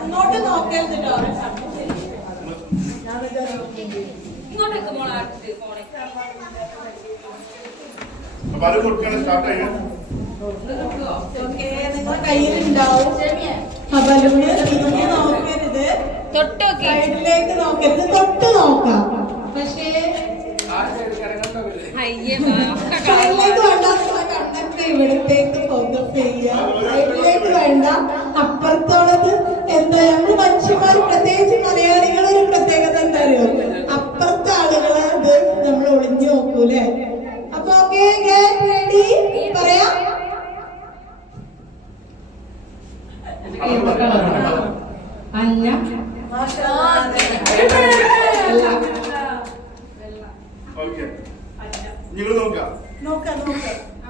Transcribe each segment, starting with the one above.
അങ്ങോട്ട് നോക്കരുത് നിങ്ങളുടെ കയ്യിലുണ്ടാവും ബലൂണ് തിരിഞ്ഞ് നോക്കരുത്, സൈഡിലേക്ക് നോക്കരുത്, തൊട്ട് നോക്കാം. പക്ഷേ സൈഡിലേക്ക് വേണ്ട, കണ്ണൊക്കെ ഇവിടത്തേക്ക് ഫോക്കസ് ചെയ്യുക. സൈഡിലേക്ക് വേണ്ട, അപ്പുറത്തോളത്. എന്താ നമ്മള് മനുഷ്യന്മാർ, പ്രത്യേകിച്ച് മലയാളികൾ, ഒരു പ്രത്യേകത എന്താ അറിയോ, അപ്പുറത്തെ ആളുകളെ ഇത് നമ്മൾ ഒളിഞ്ഞു നോക്കൂലേ. അപ്പൊ ഓക്കെ, ഗെറ്റ് റെഡി, പറയാം. അല്ല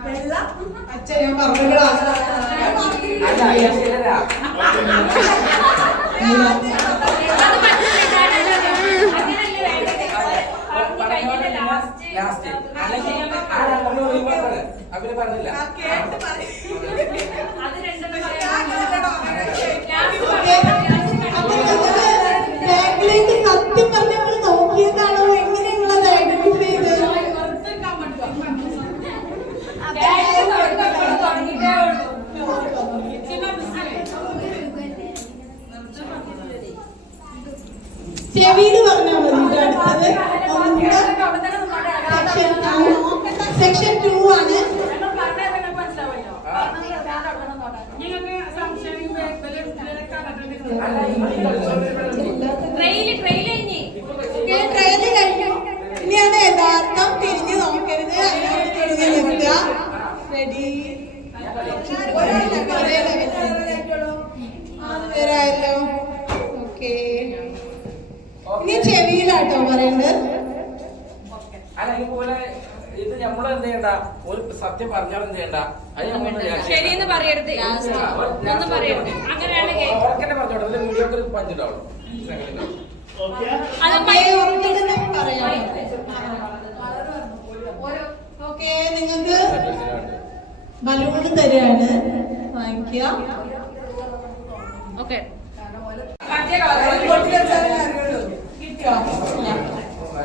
വെള്ള അച്ഛ ഞാൻ പറഞ്ഞ ബാങ്കിലേക്ക് സത്യം പറഞ്ഞ നമ്മൾ നോക്കിയതാണോ, എങ്ങനെയുള്ളത് ഐഡന്റിഫൈ ചെയ്ത് ചെവിയിൽ പറഞ്ഞാൽ മതി. അടുത്തത് സെക്ഷൻ 2 ആണ്. ട്രെയില് കഴിഞ്ഞു. ഇനിയാണ് യഥാർത്ഥം. തിരിഞ്ഞു നോക്കരുത്, അതിനോട് തിരിഞ്ഞു നിൽക്കുക. റെഡി, പേരായല്ലോ. ഓക്കെ, ഇനി ചെവിയിലാട്ടോ പറയേണ്ടത്. ഇത് നമ്മൾ എന്ത് ചെയ്യണ്ട, ഒരു സത്യം പറഞ്ഞാൽ എന്ത് ചെയ്യണ്ട, ശരിയെന്ന് പറയരുത്, ഒന്നും പറയരുത്. അങ്ങനെയാണെങ്കിൽ വീഡിയോക്ക് പഞ്ചിട്ടാവും. ഓക്കെ, നിങ്ങൾക്ക് ബലൂൺ തരാണ്, വാങ്ങിക്കുക. ഓക്കെ,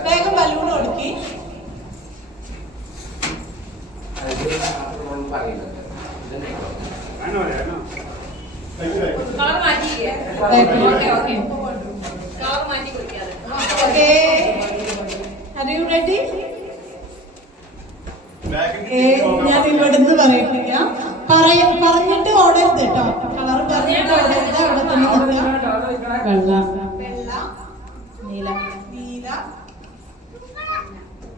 വേഗം ബലൂൺ കൊടുക്കി. ഞാൻ ഇവിടുന്ന് പറയിപ്പില്ല, പറഞ്ഞിട്ട് ഓടരുത് കേട്ടോ. കളർ പറഞ്ഞിട്ട് ഓടരുത്, അവിടെ തന്നെ നിൽക്കുക. വെള്ള, വെള്ള, നീല, നീല,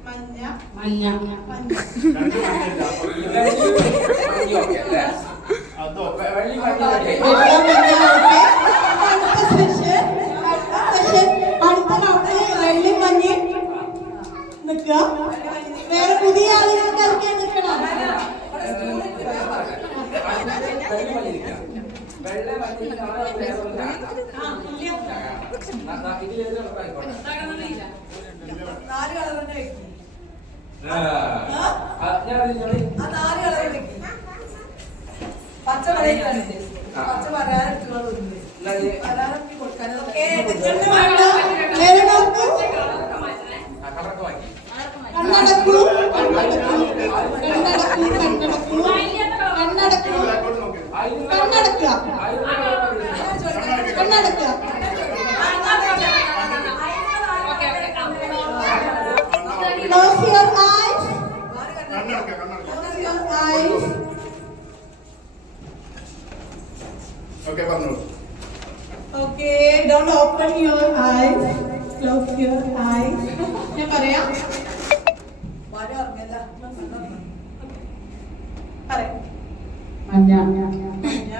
മഞ്ഞ, മഞ്ഞ, മഞ്ഞ. അടുത്ത റൗണ്ട് വെള്ളി മഞ്ഞ് നിൽക്കുക. വേറെ പുതിയ ആളുകൾക്ക് ഇറക്കി നിൽക്കണം. Close your eyes. Okay, Panu. Okay, don't open your eyes. Close your eyes. ഞാൻ പറയാം. പറയാം. മഞ്ഞ, മഞ്ഞ,